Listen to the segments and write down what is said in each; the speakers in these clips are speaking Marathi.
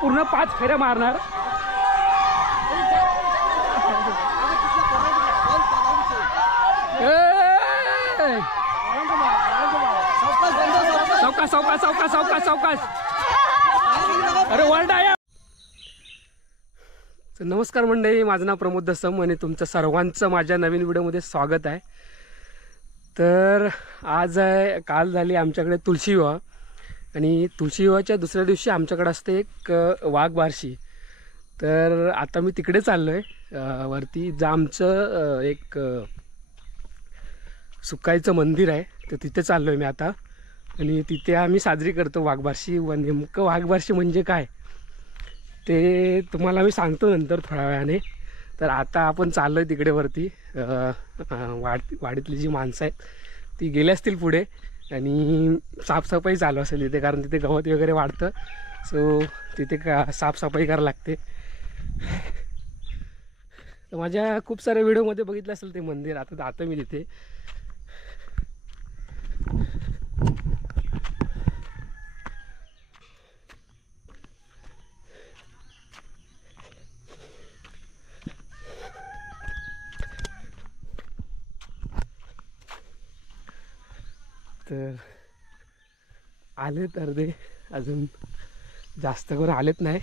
पूर्ण 5 फेऱ्या मारणार. सावकाश सावकाश सावकाश सावकाश सावकाश. अरे वरडा या. नमस्कार मंडळी, माझं नाव प्रमोद दसम आणि तुमचं सर्वांचं माझ्या नवीन व्हिडिओमध्ये स्वागत आहे. तर आज काल झाली आमच्याकडे तुळशी विवाह आणि तुळशी विवाहाच्या दुसऱ्या दिवशी आमच्याकडे असते एक वाघ बारशी. तर आता मी तिकडे चाललो आहे वरती, जे आमचं एक सुकाईचं मंदिर आहे, तर तिथे चाललो आहे मी आता. आणि तिथे आम्ही साजरी करतो वाघबारशी. व नेमकं वाघबारशी म्हणजे काय ते तुम्हाला मी सांगतो नंतर थोड्या वेळाने. तर आता आपण चाललो आहे तिकडे वरती. वाडीतली जी माणसं आहेत ती गेली असतील पुढे आणि साफसफाई चालू असेल तिथे, कारण तिथे गवत वगैरे वाढतं. सो तिथे साफसफाई करायला लागते. तर माझ्या खूप साऱ्या व्हिडिओमध्ये बघितलं असेल ते मंदिर. आता जातो मी तिथे. तर आले तर ते अजून जास्त करून आलेत नाही.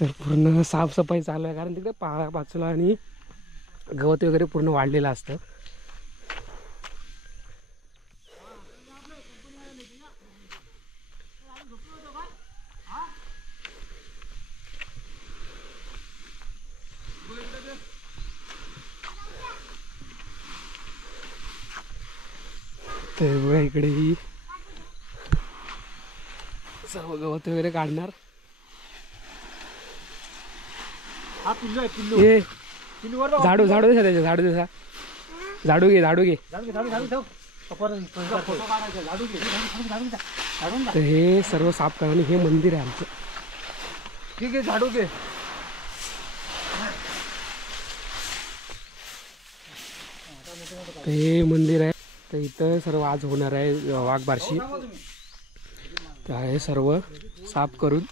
तर पूर्ण साफसफाई चालू आहे, कारण तिकडे पाचोला आणि गवत वगैरे पूर्ण वाढलेलं असतं. तर बघा इकडे ही सर्व गवत वगैरे काढणार. हे झाडू झाडू दे त्याच्या, झाडू दे, झाडू घे, झाडू घे. तर हे सर्व साफ करा. आणि हे मंदिर आहे आमचं. ठीक आहे, झाडू घे. हे मंदिर आहे. तर इथं सर्व आज होणार आहे वाघबारशी. तर हे सर्व साफ करून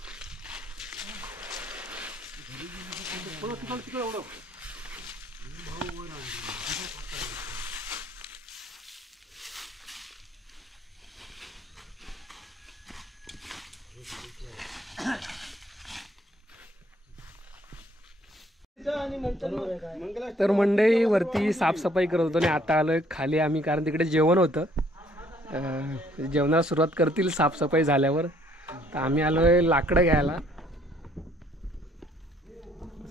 तर मंडळी वरती साफसफाई करत होतो आणि आता आलोय खाली आम्ही, कारण तिकडे जेवण होतं. जेवणाला सुरुवात करतील साफसफाई झाल्यावर. तर आम्ही आलोय लाकडं घ्यायला.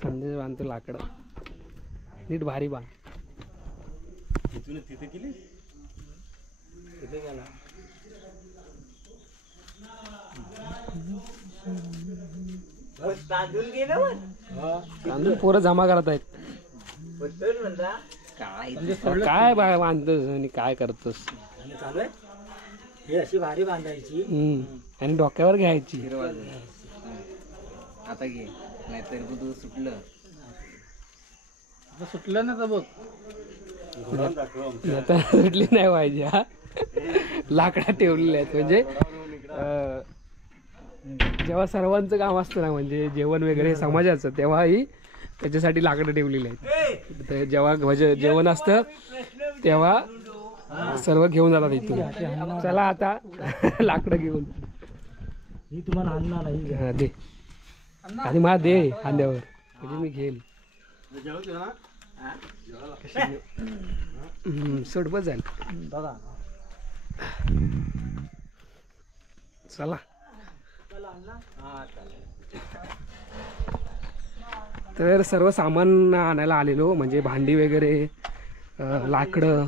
संदेश बांधतो लाकडं, नीट भारी बांध. तिथे गेली तिथे गेला. तांदूळ पोरं जमा करत आहेत. काय बांधतोस आणि काय करतोस? हे अशी भारी बांधायची आणि डोक्यावर घ्यायची. आता घे, नाहीतर दूध सुटलं. सुटलं ना तर बघ, आता सुटली नाही पाहिजे. हा लाकडा ठेवलेले आहेत, म्हणजे जेव्हा सर्वांचं काम असतं ना, म्हणजे जेवण वगैरे समाजाचं, तेव्हाही त्याच्यासाठी लाकडं ठेवलेली आहेत. जेव्हा जेवण असतं तेव्हा सर्व घेऊन जातात इथून. चला आता लाकडं घेऊन. ही तुम्हाला आणणार नाही. हा दे, आणि मला दे खांद्यावर, म्हणजे मी घेईल. सोड बस झालं बघा. चला. तर सर्व सामान आणायला आलेलो, म्हणजे भांडी वगैरे, लाकडं.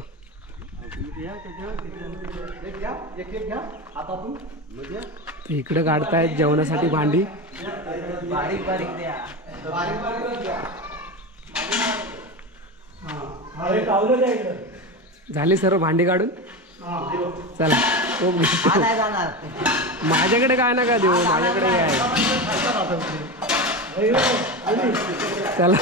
इकडे काढतायत जेवणासाठी भांडी. झाली सर्व भांडी काढून. चला माझ्याकडे काय नका देऊ, माझ्याकडे काय. चला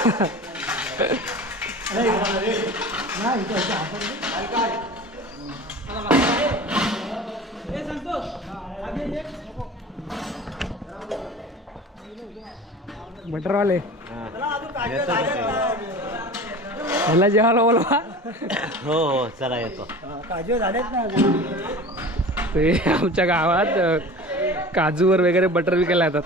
बटरवाले ह्याला जेवायला बोलवा. हो हो चला येतो. काजू झालेत ना. ते आमच्या गावात काजूवर वगैरे बटर विकायला येतात.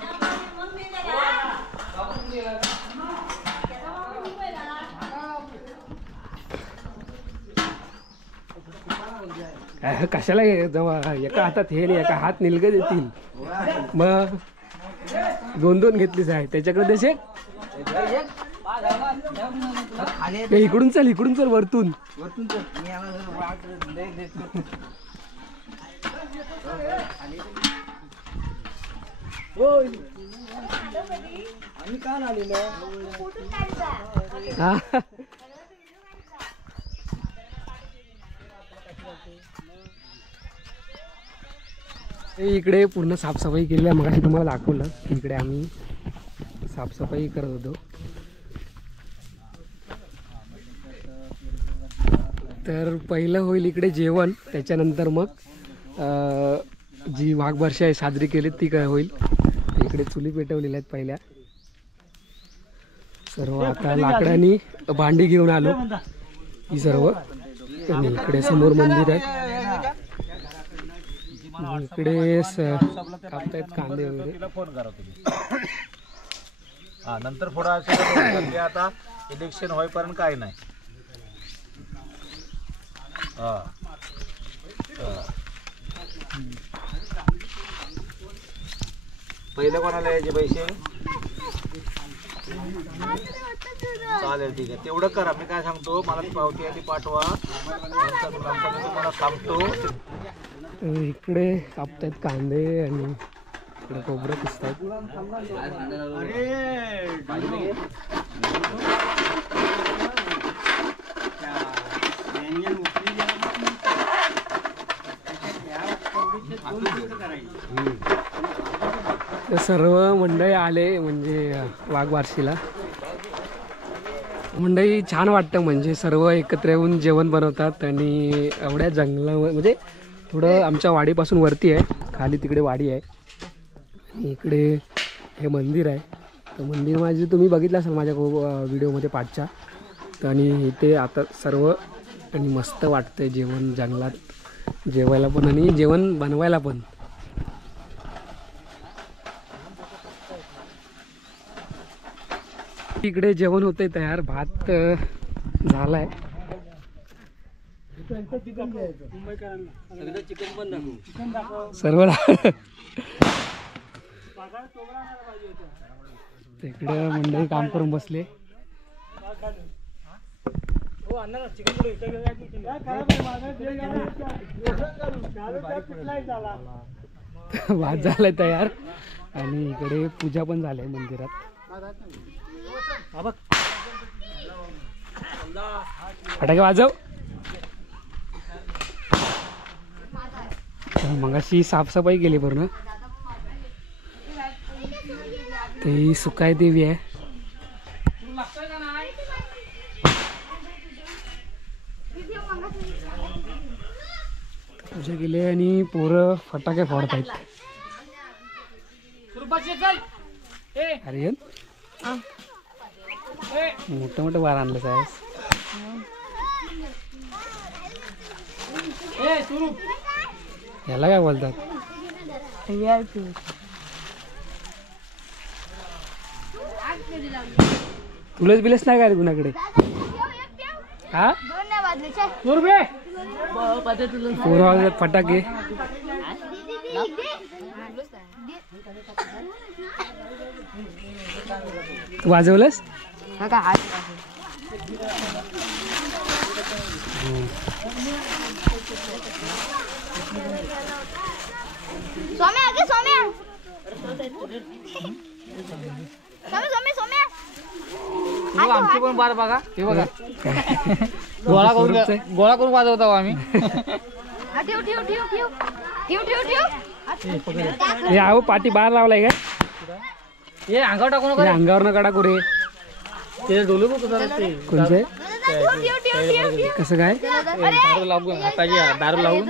कशाला जेव्हा एका हातात हे नाही एका हात निलगत येतील मग 2-2 घेतलीच आहे त्याच्याकडे तसे. इकडून चल वरतून. काल आलेलो. इकडे पूर्ण साफसफाई केली आहे. मगाशी तुम्हाला दाखवलं इकडे आम्ही साफसफाई करत होतो. तर पहिलं होईल इकडे जेवण, त्याच्यानंतर मग जी वाघबारशी आहे साजरी केली ती काय होईल. इकडे चुली पेटवलेल्या आहेत पहिल्या सर्व. आता लाकडांनी भांडी घेऊन आलो ही सर्व. आणि इकडे समोर मंदिर आहे. इकडे कापतायत कांदे वगैरे. फोन करा तुम्ही. हा नंतर थोडा असेल आता इलेक्शन होईपर्यंत काय नाही. पहिले कोणाला यायचे पैसे. चालेल ठीक आहे तेवढं करा. मी काय सांगतो मला ती पावती आधी पाठवा. नंतर मी तुम्हाला सांगतो. इकडे कापतायत कांदे आणि इकडे खोबरं पिसतायत. सर्व मंडळी आले म्हणजे वाघबारशीला. मंडळी छान वाटतं म्हणजे सर्व एकत्र येऊन जेवण बनवतात. आणि एवढ्या जंगलावर म्हणजे थोडं आमच्या वाडीपासून वरती आहे, खाली तिकडे वाडी आहे. आणि इकडे हे मंदिर आहे. तर मंदिर माझे तुम्ही बघितलं असाल माझ्या व्हिडिओमध्ये पाठच्या. आणि इथे आता सर्व आणि मस्त वाटतंय जेवण जंगलात जेवायला पण आणि जेवण बनवायला पण. इकडे जेवण होते तयार. भात झालाय. सर्व तिकडे मंडळी काम करून बसले. भात झालाय तयार. आणि इकडे पूजा पण झाली मंदिरात. फटाके वाजव. मगाशी साफसफाई केली पूर्ण. ते सुकाय देवी आहे. पूजा केली आणि पोरं फटाके फोडत आहेत. अरे मोठं मोठं बार आणलं साहेब. याला काय बोलतात. तुलाच बिलच नाही काय कुणाकडे. हा पोरं फटाके वाजवलंस. सोम्या आगे सोम्या आमची पण बार बघा. हे बघा गोळा करून वाजवतो आम्ही. ठेव ठेव ठेव ठेव ठेव ठेव ठेव. हे आहो पाठी बाहेर लावलाय काय. हे अंगावर टाकू नका. अंगावर न काढा कुरे. ते डोलू बघ कोणते कसं काय. दारू लागून हाताची दारू लावून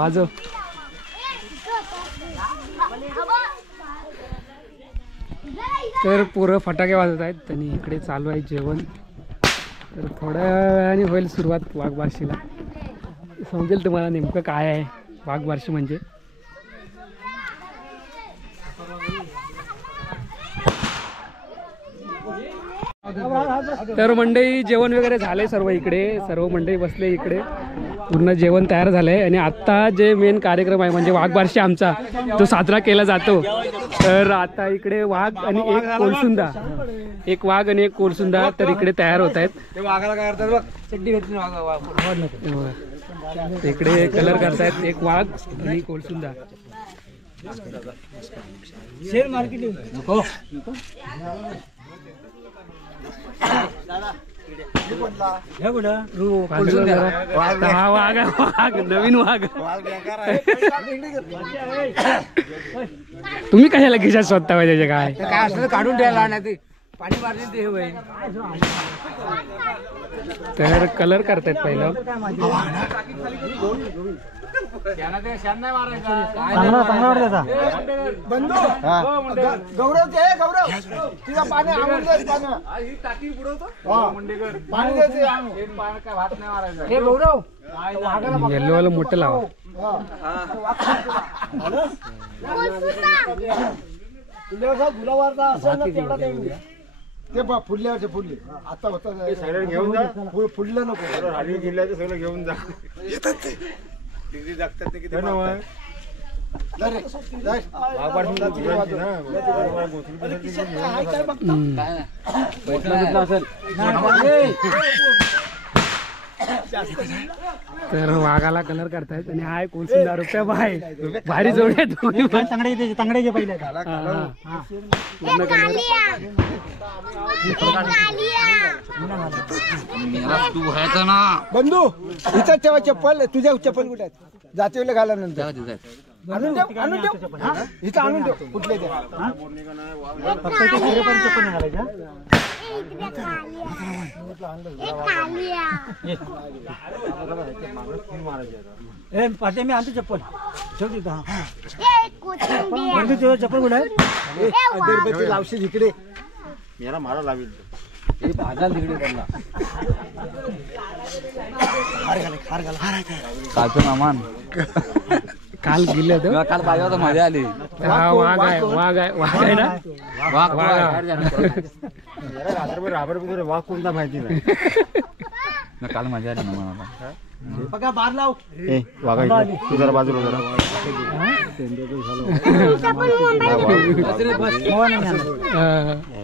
वाजव. तर पोरं फटाके वाजवत आहेत आणि इकडे चालू आहे जेवण. तर थोड्या वेळाने होईल सुरुवात वाघबारशीला. समजेल तुम्हाला नेमकं काय आहे वाघबारशी म्हणजे. तर मंडळी जेवण वगैरे झाले सर्व इकडे. सर्व मंडळी बसले इकडे. पूर्ण जेवण तयार झालंय आणि आत्ता जे मेन कार्यक्रम आहे म्हणजे वाघबारशी आमचा तो साजरा केला जातो. तर आता इकडे वाघ आणि एक कोळसुंदा, एक वाघ आणि एक कोळसुंदा तर इकडे तयार होत आहेत. इकडे कलर करतायत एक वाघ आणि कोळसुंदा. शेअर मार्केटिंग हा वाघ आहे, वाघ नवीन वाघ. तुम्ही कशाला खिशात स्वतः पाहिजे काय काय असलं काढून द्यायला नाही पाणी मारले ते होईल. तर कलर करतायत पहिलं. गौरव ते गौरव तिला पाणी आणून दे. हे गौरव येल्लो वाला मोठं लावा. ते फुडल्यावरचे फुडले आता होता घेऊन जा. फुडलं नको आणि जिल्ह्याचं सगळं घेऊन जा. येतात ते डिग्री जगतात ते किती तर वाघाला कलर करतायत आणि हाय कोळसुंदा रुपया बाय भारी जोडे दोन्ही पण. तांगडे घे पहिले. बंधू हिचा ठेवा चप्पल. तुझ्या चप्पल कुठे आहेत? जातीवले घाल्यानंतर आणून ठेव, आणून ठेव. हिचा आणून ठेव कुठले ते पाठी मी आणतो चप्पल. ठेव तिथं चप्पल कुठे आहे? अगरबत्ती लावशील इकडे. याला मारा लावील भाजाल तिकडे त्यांना. खार घाला कालचं नामान काल गेले होते. काल पाहिजे होता मजा आली. हा वाघ आहे, वाघ आहे, वाघ आहे ना. वाघ वाघ कोणता माहिती नाही. काल मजा आली ना मला. बघा बार लाव. वाघा तू जरा बाजूला जरा.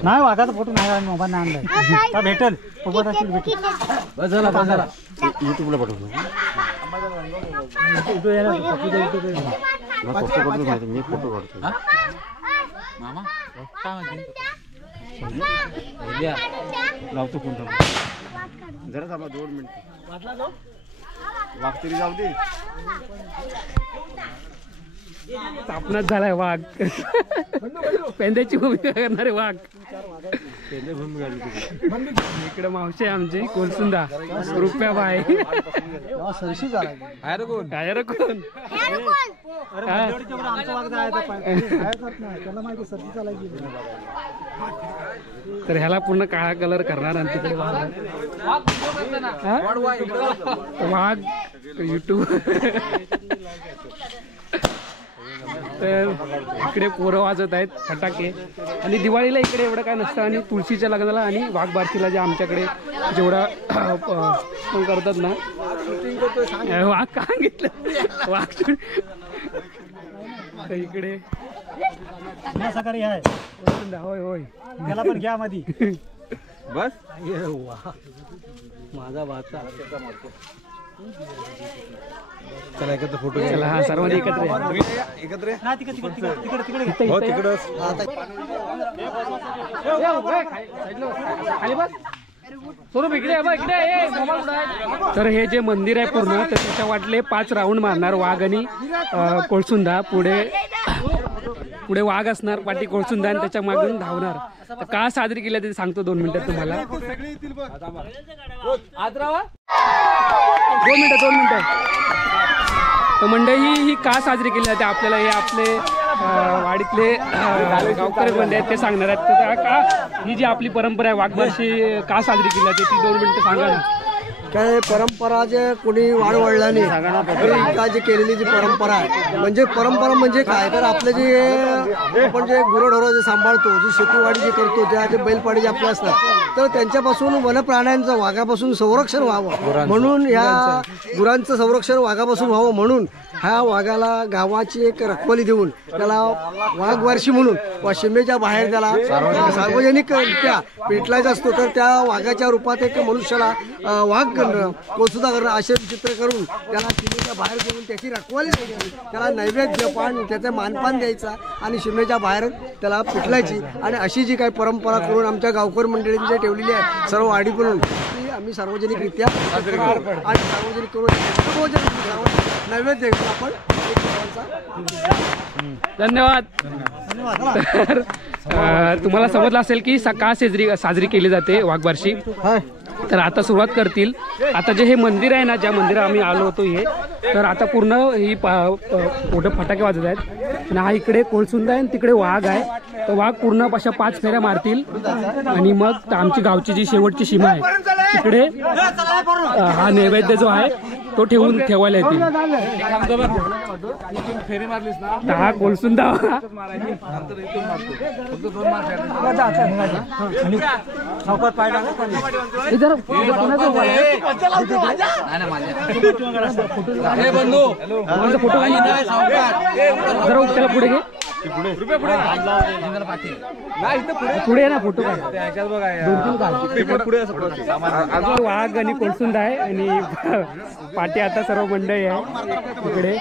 नाही वाघाचा फोटो नाही मोबाईल नाही आणलाय. भेटेल युट्यूबला पाठवतो. मी फोटो काढतो. लावतो कोणता जरा थांबा 2 मिनिट. वाघ तरी जाऊ दे. स्थापनाच झालाय वाघ. पेंद्याची भूमिका करणारे वाघ. इकडे मावशी आहे आमची कोळसुंदा रुपया बाय. सरशी झाला काय रे कोण तर ह्याला पूर्ण काळा कलर करणार आणि तिकडे वाघ युट्यूब. तर इकडे पोरं वाजत आहेत फटाके. आणि दिवाळीला इकडे एवढं काय नसतं आणि तुळशीच्या लग्नाला आणि वाघबारशीला जे आमच्याकडे जेवढा करतात ना. वाघ का घेतलं वाघ. तर इकडे सकाळी आहे. होय होय त्याला पण घ्या मधी. बस माझा वाचा चला एकत्र फोटो. चला हा सर्वांनी एकत्र या. एकत्र खाली बस. स्वरूप इकडे तर हे जे मंदिर आहे पूर्ण तर त्याच्या वाटले 5 राऊंड मारणार वाघ आणि कोळसुंदा. पुढे वाघ असणार, पाठी कोळसुंदा आणि त्याच्या मागून धावणार. तर का साजरी केली ते सांगतो 2 मिनिटात तुम्हाला. 2 मिनिटं तर मंडळी ही का साजरी केली जाते आपल्याला हे आपले वाडीतले गावकरी बंधू आहेत ते सांगणार आहेत. तर का ही जी आपली परंपरा आहे वाघबारशी का साजरी केली जाते ती 2 मिनिटं सांगा ना. काय परंपरा जे कोणी वाढवडल्याने का जे केलेली जी परंपरा आहे म्हणजे परंपरा म्हणजे काय तर आपलं जे आपण जे गुरंढोरं जे सांभाळतो जी शेतीवाडी जे करतो ज्या जे बैलपाडी जे आपले असतात तर त्यांच्यापासून वनप्राण्यांचं वाघापासून संरक्षण व्हावं म्हणून ह्या गुरांचं संरक्षण वाघापासून व्हावं म्हणून ह्या वाघाला गावाची एक रखवाली देऊन त्याला वाघवारशी म्हणून वा सीमेच्या बाहेर त्याला सार्वजनिकरित्या पेटलायचा असतो. तर त्या वाघाच्या रूपात एक मनुष्याला वाघ करणं कोणसुद्धा करणं असे चित्र करून त्याला सीमेच्या बाहेर घेऊन त्याची रखवाली द्यायची त्याला नैवेद्य पान त्याचं मानपान द्यायचा आणि सीमेच्या बाहेर त्याला पेटलायची. आणि अशी जी काही परंपरा करून आमच्या गावकरी मंडळींनी जे ठेवलेली आहे सर्व वाडी करून ती आम्ही सार्वजनिकरित्या आणि सार्वजनिक करून नैवेद्य आपण धन्यवाद. तर तुम्हाला समजलं असेल की का साजरी केली जाते वाघबारशी. तर आता सुरुवात करतील. आता जे हे मंदिर आहे ना ज्या मंदिरात आम्ही आलो होतो हे तर आता पूर्ण ही मोठे फटाके वाजत आहेत आणि हा इकडे कोळसुंदा आहे आणि तिकडे वाघ आहे. तर वाघ पूर्ण अशा 5 फेऱ्या मारतील आणि मग आमची गावची जी शेवटची सीमा आहे तिकडे हा नैवेद्य जो आहे तो ठेवायला येतील. हा कोळसुंदा फोटो त्याला पुढे घे पुढे ना फोटो वाघ आणि कोळसुंदा आहे आणि पाठी आता सर्व मंडळी आहे तिकडे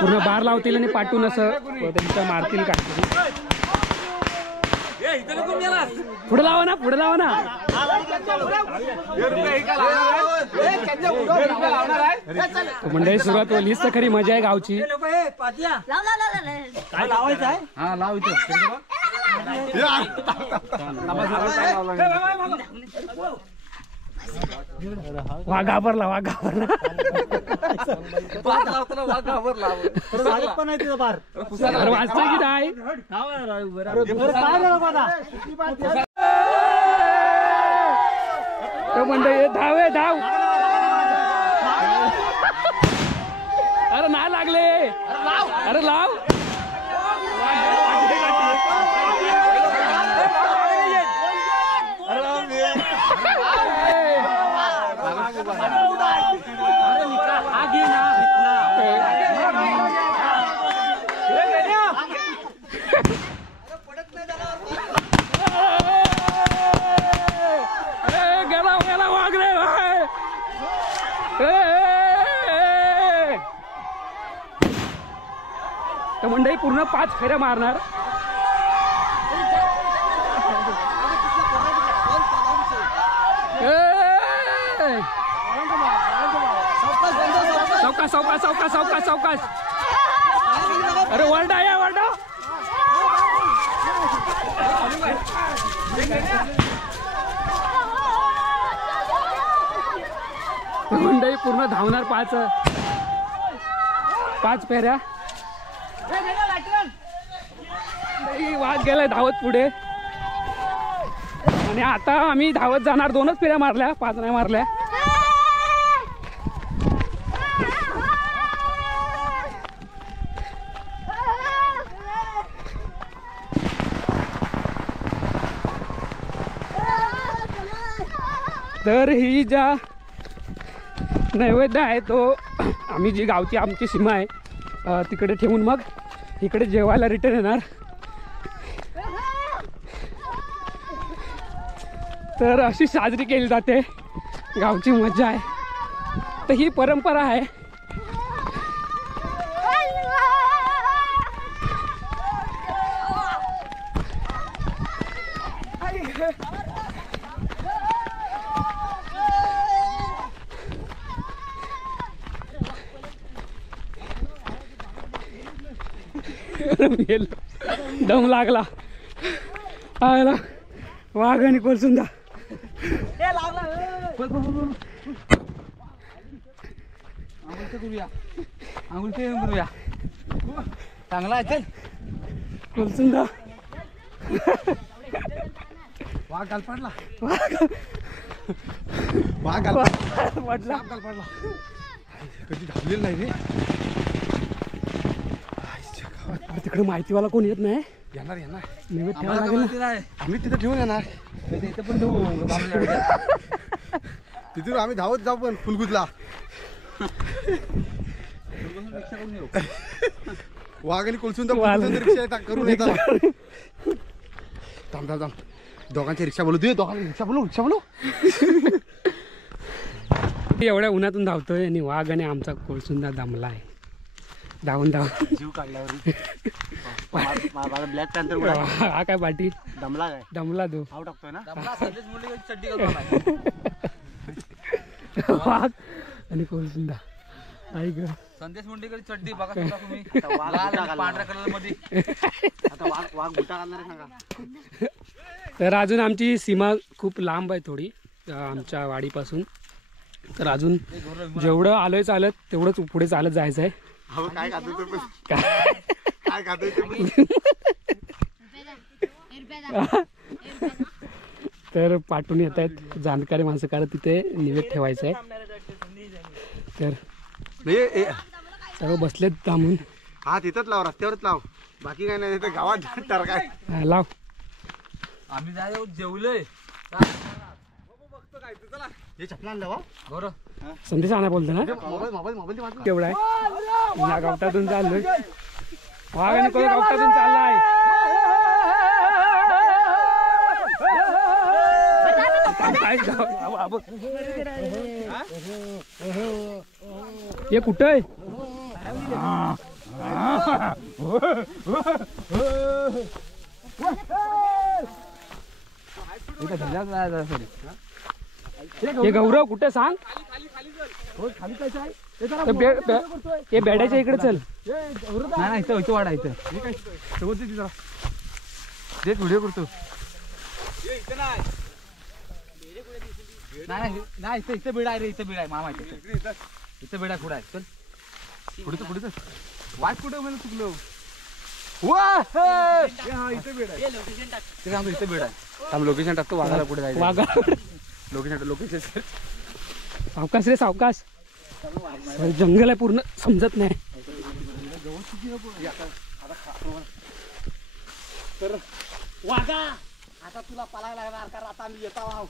पूर्ण बार लावतील आणि पाठून असं त्यांचं मारतील काहीतरी. पुढे लावा ना मंडळी सुरुवात होईल. हीच तर खरी मजा आहे गावची. काय लावायचं आहे हा लाव इथं वाघ घाबरला अरे वाचतोय की नाही. मंडळी धाव अरे नाही लागले अरे लाव. गेला वाघ रे तर मंडळी पूर्ण 5 फेऱ्या मारणार. सावकाश अरे वरडा या वरडा मंडळी पूर्ण धावणार 5 फेऱ्या. वाघ गेलाय धावत पुढे आणि आता आम्ही धावत जाणार. 2च फेऱ्या मारल्या 5 नाही मारल्या. तर ही ज्या नैवेद्य आहे तो आम्ही जी गावची आमची सीमा आहे तिकडे ठेवून मग इकडे जेवायला रिटर्न येणार. तर अशी साजरी केली जाते गावची मजा आहे. तर ही परंपरा आहे. दम लागला आयला वाघ आणि कोळसुंदा. चांगला आहे चल. कुलसुंदा वाघ गाल पडला. वाटला कधी धावलेलं नाही रे. तिकडे माहितीवाला कोण येत नाही. येणार येणार. निवेद ठेवायला लागेल ना. आम्ही तिथं ठेवून येणार. इथे पण ठेवू. तिथून आम्ही धावत जाऊ पण फुलगुतला. वाघ आणि कुलसुंदा रिक्षा करून येतात. थांब थांब थांब. दोघांची रिक्षा बोलू दे. दोघांची रिक्षा बोलू. एवढ्या उन्हातून धावतोय आणि वाघ आणि आमचा कोळसुंदा दमला आहे. धावून जीव काढल्यावर माझा ब्लॅक पॅन्थर हा काय पाठी दमला काय दमला तो धाव टाकतोय ना. वाघ आणि कोळसुंदा. आई ग संदेश मुंडेकर चड्डी बघा तुम्ही. पांढऱ्या कलर मध्ये आता वाघ बुटा घालणार सांगा. तर अजून आमची सीमा खूप लांब आहे थोडी आमच्या वाडीपासून. तर अजून जेवढं आलोय चालत तेवढंच पुढे चालत जायचं आहे. काय खातो काय खातोय तर पाठवून येत आहेत जाणकारी माणसं कारण तिथे निवेद ठेवायचं आहे. तर सर्व बसलेत थांबून. हा तिथंच लाव रस्त्यावरच लाव. बाकी काय नाही तिथं गावात तर काय हा, लाव. आम्ही जाय जेवलोय. हे चपला आणलं बरं संदेश आणा बोलतो ना मोबाईल केवढा आहे या गवतातून चाललोय. वाघ आणि कोळ गवतातून चाललाय. हे कुठं आहे. हे गौरव कुठे सांग. हे बेड्याच्या इकडे चल. नाही इथं वाडा इथं व्हिडिओ करतो. नाही इथं बेडा आहे रे. इथं बेडा आहे मामा. इथं बेडा पुढे आहे. चल पुढे वाट कुठे मला चुकलो. इथं बेडा आहे. लोकेशन टाकतो. वाघाला पुढे जायचं. वाघा लोकेशन सावकाश रे सावकाश. जंगल आहे पूर्ण समजत नाही. तर वाघा आता तुला पळायला लागणार कारण आता आम्ही येता वाव.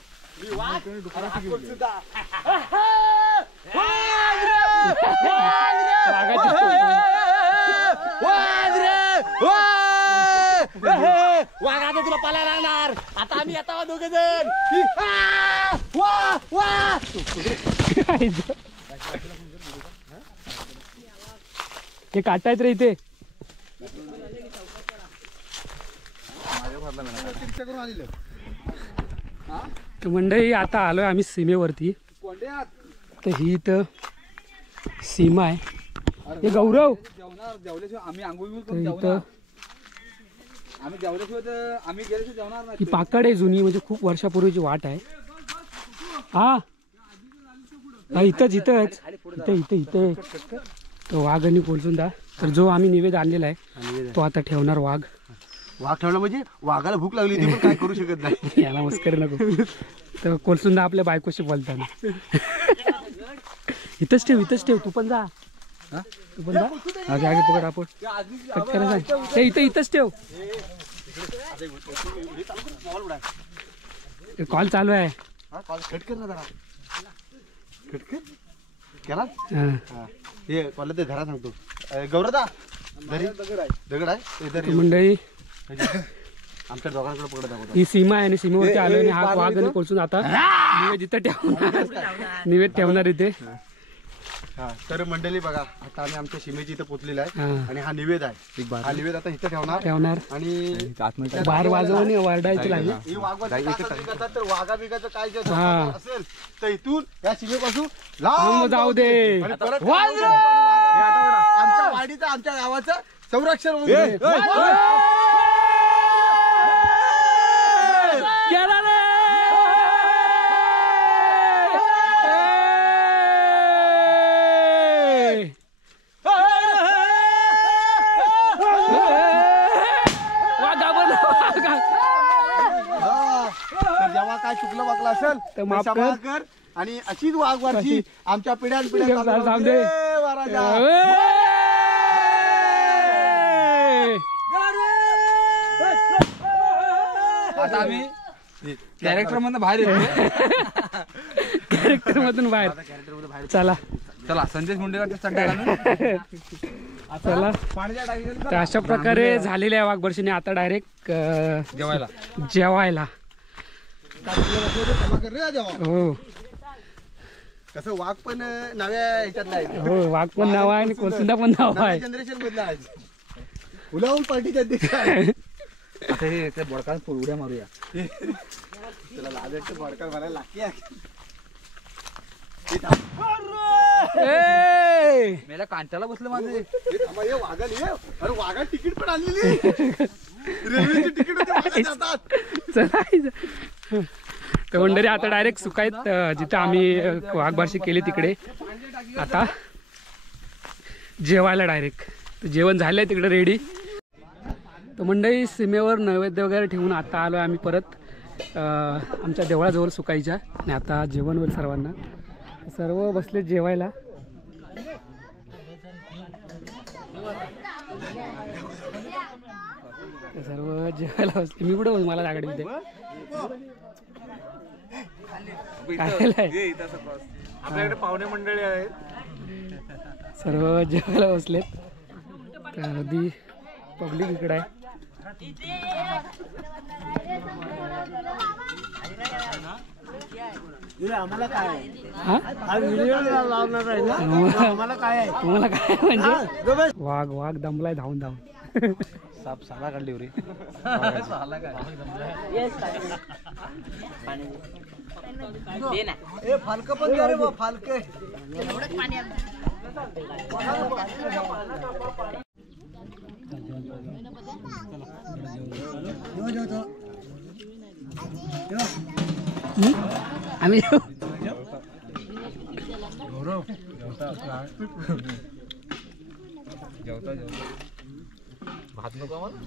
वाघ आता तुला पळायला लागणार. आता आम्ही येता दोघे जण. हे काटायत रे इथे. तर मंडळी आता आलोय आम्ही सीमेवरती. तर ही इथं सीमा आहे. हे गौरव जेवल्याशिवाय आम्ही आंघोळ तर इथं आम्ही जेवल्याशिवाय तर आम्ही गेल्याशिवाय जेवणार नाही. ही पाकड आहे जुनी म्हणजे खूप वर्षापूर्वीची वाट आहे. हा इथंच इथंच इथे तो वाघ आणि कोळसुंदा. तर जो आम्ही निवेद आणलेला आहे तो आता ठेवणार वाघ. वाघ ठेवला म्हणजे वाघाला भूक लागली ती पण काय करू शकत नाही. याला मस्करी नको. तर कोळसुंदा आपल्या बायकोशी बोलताना इथंच ठेव. तू पण जा. तू पण जा. आगे आगे पकड आपण कट करायचं. ते इथंच ठेव. कॉल चालू आहे. कट कर ना जरा. कट कर केला. हा. हे कॉल ते धरा सांगतो. गौरदा दगड आहे तर मंडळी आमच्या दोघांकडे पकडत दाखवतो. ही सीमा आहे आणि सीमेवरती आलोय आणि हा वाघ आणि कोळसुंदा आता निवेद इथं निवेद ठेवणार इथे. तर मंडळी बघा आता आम्ही आमच्या सीमेची इथं पोचलेला आहे हा. आणि हा निवेद आहे. हा निवेद आता इथं ठेवणार आणि बाहेर वाजवून वरडायची लागली. ही वाघ तर वाघा बिघाचं काय जे हा. असेल तर इथून या सीमेपासून थांब, जाऊ दे. आणि परत आमच्या वाडीचं आमच्या गावाचं संरक्षण होऊन जाईल. गेला रे. तर माफ कर. क्षमा कर आणि अशीच वाघवारची आमच्या पिढ्यान पिढ्या चालू जाऊ दे. राहू दे, महाराजा. आता आम्ही कॅरेक्टर मधून बाहेर येतो. कॅरेक्टर मधून बाहेर चला चला संदेश मुंडेकर चड्डा चला. तर अशा प्रकारे झालेल्या आहे वाघबर्षीने. आता डायरेक्ट जेवायला जेवायला. क्षमा कर रे राजा. हो कसं वाघ पण नव्या ह्याच्यातला आहे. हो वाघ पण नाव आहे आणि कोलसुंदा पण नाव आहे. जनरेशन मधला आहे. फुलावून पार्टीचे अध्यक्ष आहे. आता हे ते बोडका उड्या मारूया. तुला लाजायचं बडका भरायला लागते. ए! मेला कांट्याला बसलं माझे. हे थांबा, हे वाघाला ये. अरे वाघा तिकीट पण आणलेली. रेल्वेची तिकीट होते वाघाच्या हातात. चला. तर मंडळी आता डायरेक्ट सुकाईत जिथं आम्ही वाघबारशी केली तिकडे आता जेवायला डायरेक्ट. तर जेवण झालंय तिकडे रेडी. तर मंडळी सीमेवर नैवेद्य वगैरे ठेवून आता आलो आम्ही परत आमच्या देवळाजवळ सुकाईच्या. आणि आता जेवण होईल सर्वांना. सर्व बसले जेवायला. सर्व जेवायला बसले. मी कुठं मला जागड तिथे आपल्याकडे पाहुणे मंडळी आहेत. सर्व जेवायला बसलेत. तर अर्धी पब्लिक इकडे आहे. आम्हाला काय हा? लावणार आहे ना. आम्हाला काय आहे. तुम्हाला काय म्हणजे वाघ वाघ दमलाय धावून धावून. साप साला काढली रे. ए फालकं पण द्या रे बा, फालकं. आम्ही भात नको आम्हाला.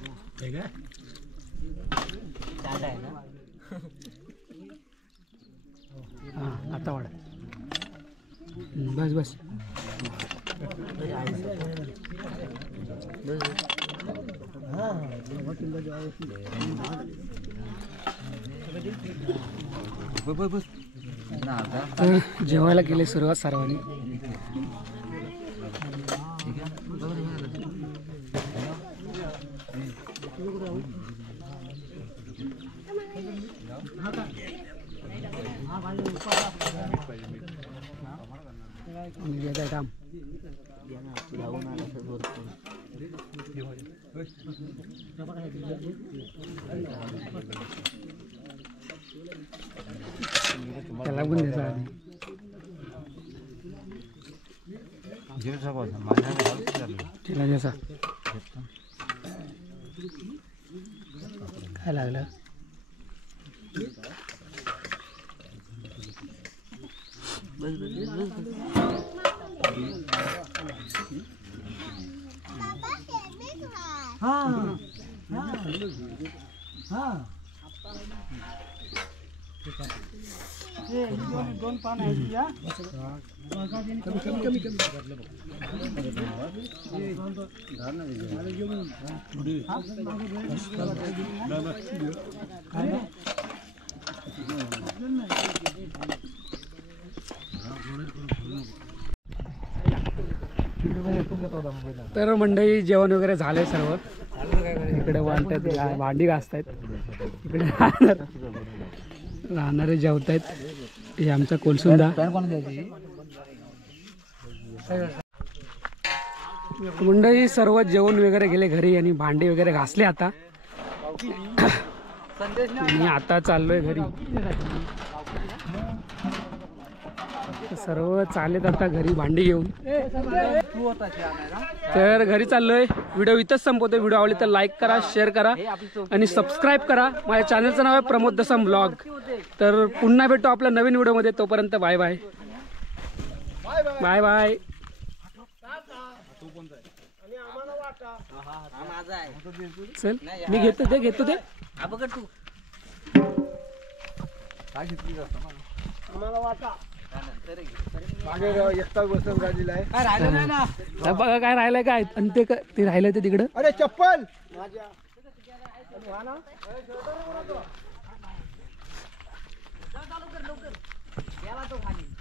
हा आता वाढ. बस बस. तर जेवायला केले सुरुवात सर्वांनी. काम त्याला पण द्यायचा आधी. तिला द्यायचा. काय लागलं. दोन पान आहे. तर मंडळी जेवण वगैरे झालंय सर्व. इकडे वाटतात भांडी घासतायत. इकडे राहणारे जेवतायत. हे आमचा कोलसुंदा. मंडळी सर्व जेवण वगैरे गेले घरी आणि भांडी वगैरे घासले आता. आणि आता चाललोय घरी. सर्व चालेत आता घरी भांडी घेऊन. तर घरी चाललोय. व्हिडिओ इथंच संपवतोय. व्हिडिओ आवडली तर लाईक करा, शेअर करा आणि सबस्क्राईब करा. माझ्या चॅनलचं नाव आहे प्रमोद दसम ब्लॉग. तर पुन्हा भेटतो आपल्या नवीन व्हिडिओमध्ये. तोपर्यंत बाय बाय बाय बाय. चल मी घेतो ते. काय घेतली आम्हाला वाटा मागे एकटा बसून गाडीला आहे. काय राहिलं नाही ना. हा बघा काय राहिलंय काय आणि ते राहिलंय ते तिकडं. अरे चप्पल गेला तो खाली.